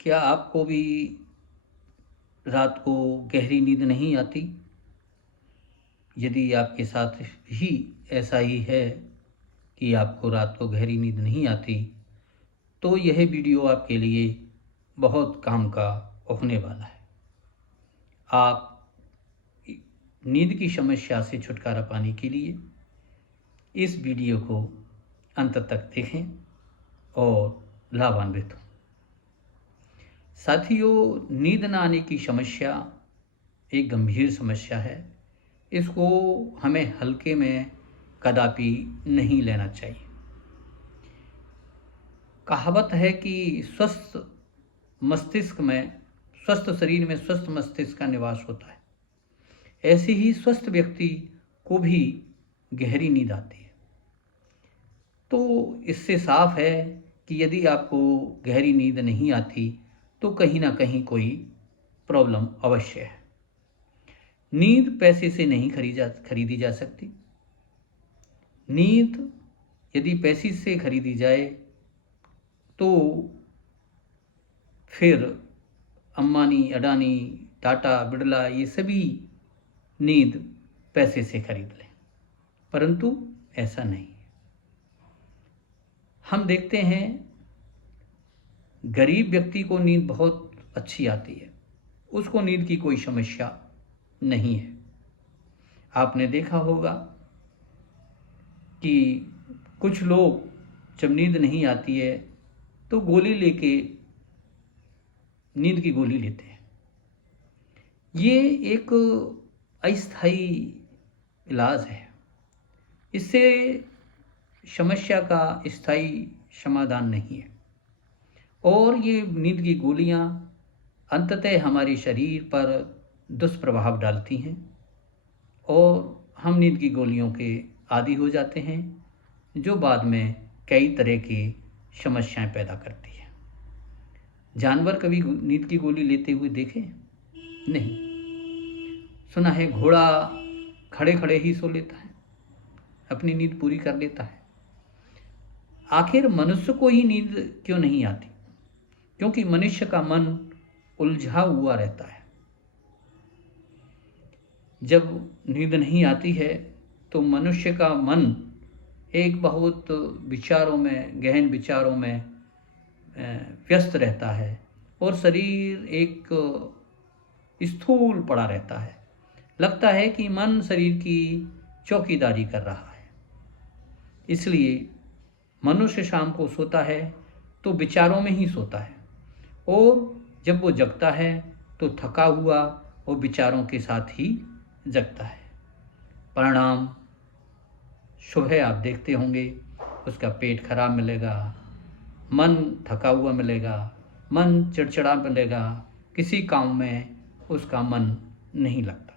क्या आपको भी रात को गहरी नींद नहीं आती? यदि आपके साथ भी ऐसा ही है कि आपको रात को गहरी नींद नहीं आती, तो यह वीडियो आपके लिए बहुत काम का होने वाला है। आप नींद की समस्या से छुटकारा पाने के लिए इस वीडियो को अंत तक देखें और लाभान्वित हों। साथियों, नींद न आने की समस्या एक गंभीर समस्या है। इसको हमें हल्के में कदापि नहीं लेना चाहिए। कहावत है कि स्वस्थ मस्तिष्क में, स्वस्थ शरीर में स्वस्थ मस्तिष्क का निवास होता है। ऐसे ही स्वस्थ व्यक्ति को भी गहरी नींद आती है। तो इससे साफ है कि यदि आपको गहरी नींद नहीं आती तो कहीं ना कहीं कोई प्रॉब्लम अवश्य है। नींद पैसे से नहीं खरीदी जा सकती। नींद यदि पैसे से खरीदी जाए तो फिर अंबानी, अडानी, टाटा, बिरला ये सभी नींद पैसे से खरीद लें, परंतु ऐसा नहीं है। हम देखते हैं गरीब व्यक्ति को नींद बहुत अच्छी आती है, उसको नींद की कोई समस्या नहीं है। आपने देखा होगा कि कुछ लोग जब नींद नहीं आती है तो गोली लेके नींद की गोली लेते हैं। ये एक अस्थायी इलाज है। इससे समस्या का स्थायी समाधान नहीं है और ये नींद की गोलियां अंततः हमारे शरीर पर दुष्प्रभाव डालती हैं और हम नींद की गोलियों के आदी हो जाते हैं, जो बाद में कई तरह की समस्याएं पैदा करती है। जानवर कभी नींद की गोली लेते हुए देखे? नहीं। सुना है घोड़ा खड़े खड़े ही सो लेता है, अपनी नींद पूरी कर लेता है। आखिर मनुष्य को ही नींद क्यों नहीं आती? क्योंकि मनुष्य का मन उलझा हुआ रहता है। जब नींद नहीं आती है तो मनुष्य का मन एक बहुत विचारों में, गहन विचारों में व्यस्त रहता है और शरीर एक स्थूल पड़ा रहता है। लगता है कि मन शरीर की चौकीदारी कर रहा है। इसलिए मनुष्य शाम को सोता है तो विचारों में ही सोता है और जब वो जगता है तो थका हुआ और विचारों के साथ ही जगता है। परिणाम सुबह आप देखते होंगे उसका पेट खराब मिलेगा, मन थका हुआ मिलेगा, मन चिड़चिड़ा मिलेगा, किसी काम में उसका मन नहीं लगता।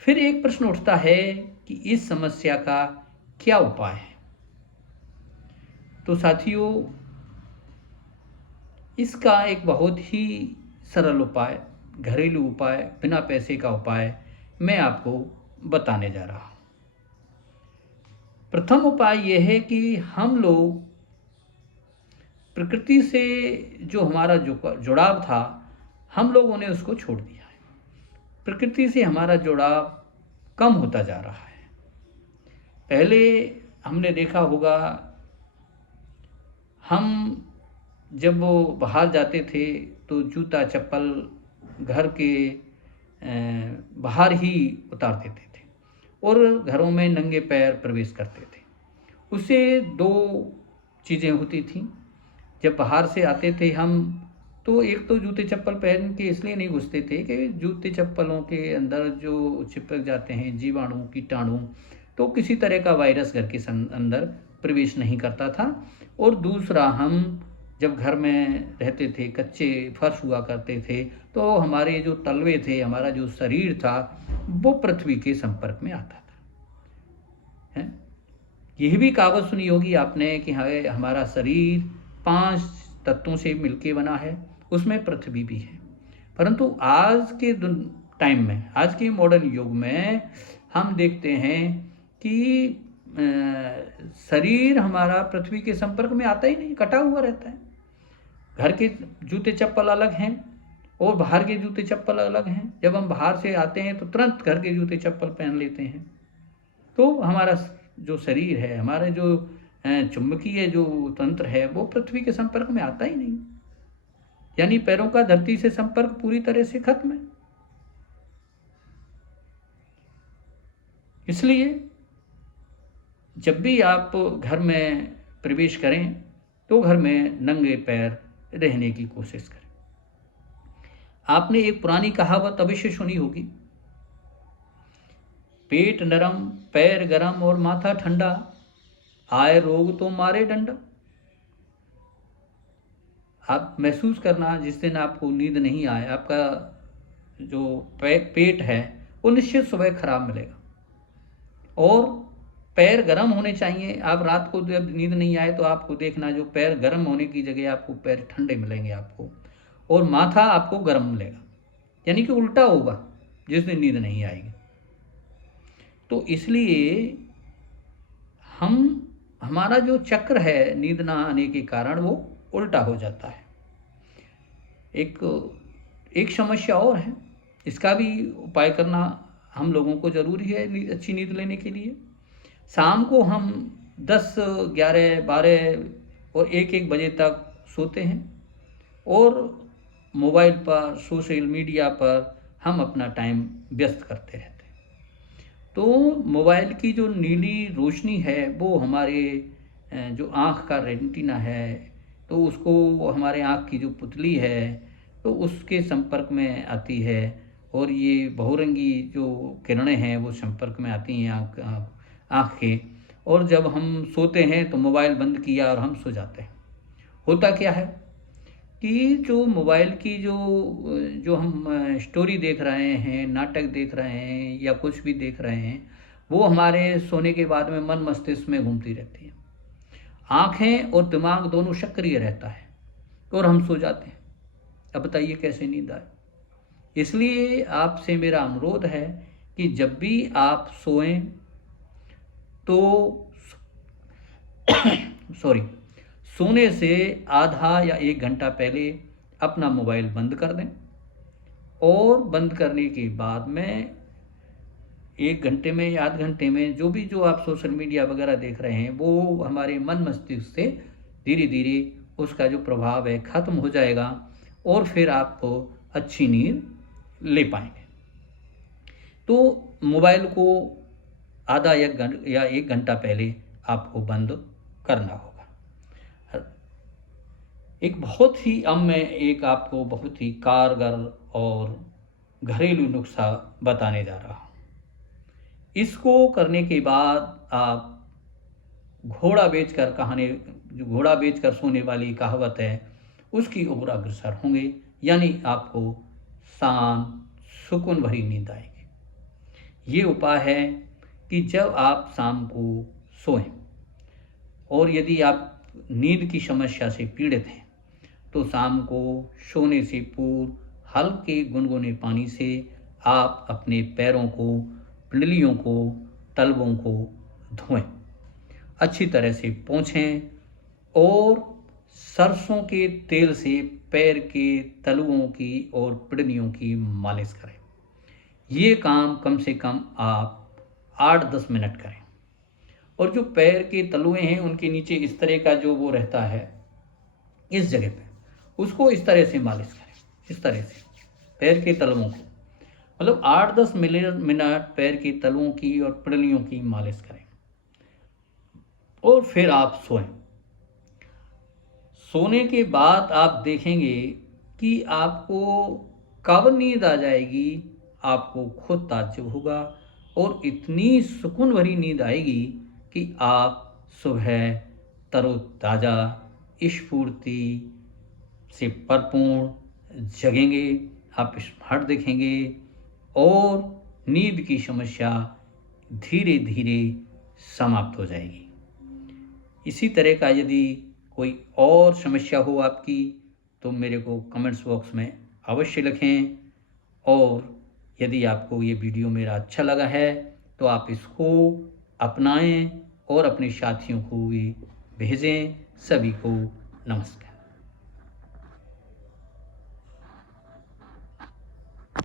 फिर एक प्रश्न उठता है कि इस समस्या का क्या उपाय है? तो साथियों, इसका एक बहुत ही सरल उपाय, घरेलू उपाय, बिना पैसे का उपाय मैं आपको बताने जा रहा हूँ। प्रथम उपाय यह है कि हम लोग प्रकृति से जो हमारा जुड़ाव था, हम लोगों ने उसको छोड़ दिया है। प्रकृति से हमारा जुड़ाव कम होता जा रहा है। पहले हमने देखा होगा, हम जब वो बाहर जाते थे तो जूता चप्पल घर के बाहर ही उतार देते थे और घरों में नंगे पैर प्रवेश करते थे। उससे दो चीज़ें होती थीं। जब बाहर से आते थे हम, तो एक तो जूते चप्पल पहन के इसलिए नहीं घुसते थे कि जूते चप्पलों के अंदर जो चिपक जाते हैं जीवाणु, कीटाणु, तो किसी तरह का वायरस घर के अंदर प्रवेश नहीं करता था। और दूसरा, हम जब घर में रहते थे, कच्चे फर्श हुआ करते थे, तो हमारे जो तलवे थे, हमारा जो शरीर था, वो पृथ्वी के संपर्क में आता था। है? यह भी कहावत सुनी होगी आपने कि हमारा शरीर 5 तत्वों से मिलके बना है, उसमें पृथ्वी भी है। परंतु आज के टाइम में, आज के मॉडर्न युग में हम देखते हैं कि शरीर हमारा पृथ्वी के संपर्क में आता ही नहीं, कटा हुआ रहता है। घर के जूते चप्पल अलग हैं और बाहर के जूते चप्पल अलग हैं। जब हम बाहर से आते हैं तो तुरंत घर के जूते चप्पल पहन लेते हैं। तो हमारा जो शरीर है, हमारे जो चुंबकीय जो तंत्र है, वो पृथ्वी के संपर्क में आता ही नहीं, यानी पैरों का धरती से संपर्क पूरी तरह से खत्म है। इसलिए जब भी आप घर में प्रवेश करें तो घर में नंगे पैर रहने की कोशिश करें। आपने एक पुरानी कहावत अवश्य सुनी होगी, पेट नरम, पैर गरम और माथा ठंडा, आए रोग तो मारे डंडा। आप महसूस करना, जिस दिन आपको नींद नहीं आए, आपका जो पेट है वो निश्चित सुबह खराब मिलेगा और पैर गर्म होने चाहिए। आप रात को जब नींद नहीं आए तो आपको देखना, जो पैर गर्म होने की जगह आपको पैर ठंडे मिलेंगे आपको, और माथा आपको गर्म मिलेगा, यानी कि उल्टा होगा जिस दिन नींद नहीं आएगी। तो इसलिए हमारा जो चक्र है नींद ना आने के कारण वो उल्टा हो जाता है। एक समस्या और है, इसका भी उपाय करना हम लोगों को ज़रूरी है अच्छी नींद लेने के लिए। शाम को हम 10, 11, 12 और 1 बजे तक सोते हैं और मोबाइल पर, सोशल मीडिया पर हम अपना टाइम व्यस्त करते रहते हैं। तो मोबाइल की जो नीली रोशनी है वो हमारे जो आँख का रेटिना है, तो उसको, हमारे आँख की जो पुतली है तो उसके संपर्क में आती है और ये बहुरंगी जो किरणें हैं वो संपर्क में आती हैं आँख के, और जब हम सोते हैं तो मोबाइल बंद किया और हम सो जाते हैं। होता क्या है कि जो मोबाइल की जो हम स्टोरी देख रहे हैं, नाटक देख रहे हैं या कुछ भी देख रहे हैं, वो हमारे सोने के बाद में मन मस्तिष्क में घूमती रहती है। आँखें और दिमाग दोनों सक्रिय रहता है और हम सो जाते हैं। अब बताइए कैसे नींद आए। इसलिए आपसे मेरा अनुरोध है कि जब भी आप सोएं तो सोने से आधा या 1 घंटा पहले अपना मोबाइल बंद कर दें और बंद करने के बाद में 1 घंटे में या आध घंटे में जो आप सोशल मीडिया वगैरह देख रहे हैं वो हमारे मन मस्तिष्क से धीरे धीरे उसका जो प्रभाव है ख़त्म हो जाएगा और फिर आपको अच्छी नींद ले पाएंगे। तो मोबाइल को आधा या 1 घंटा पहले आपको बंद करना होगा। अब मैं एक आपको बहुत ही कारगर और घरेलू नुस्खा बताने जा रहा हूँ। इसको करने के बाद आप घोड़ा बेचकर सोने वाली कहावत है उसकी ओर अग्रसर होंगे, यानी आपको शांत सुकून भरी नींद आएगी। ये उपाय है कि जब आप शाम को सोएं और यदि आप नींद की समस्या से पीड़ित हैं तो शाम को सोने से पूर्व हल्के गुनगुने पानी से आप अपने पैरों को, पिंडलियों को, तलवों को धोएं, अच्छी तरह से पोंछें और सरसों के तेल से पैर के तलवों की और पिंडलियों की मालिश करें। ये काम कम से कम आप 8-10 मिनट करें और जो पैर के तलुए हैं उनके नीचे इस तरह का जो वो रहता है, इस जगह पे उसको इस तरह से मालिश करें, इस तरह से पैर के तलवों को, मतलब 8-10 मिनट पैर के तलवों की और पिंडलियों की मालिश करें और फिर आप सोएं। सोने के बाद आप देखेंगे कि आपको कब नींद आ जाएगी, आपको खुद ताज्जुब होगा और इतनी सुकून भरी नींद आएगी कि आप सुबह तरोताज़ा, स्फूर्ति से परिपूर्ण जगेंगे, आप स्मार्ट दिखेंगे और नींद की समस्या धीरे धीरे समाप्त हो जाएगी। इसी तरह का यदि कोई और समस्या हो आपकी तो मेरे को कमेंट्स बॉक्स में अवश्य लिखें, और यदि आपको ये वीडियो मेरा अच्छा लगा है तो आप इसको अपनाएं और अपने साथियों को भी भेजें। सभी को नमस्कार।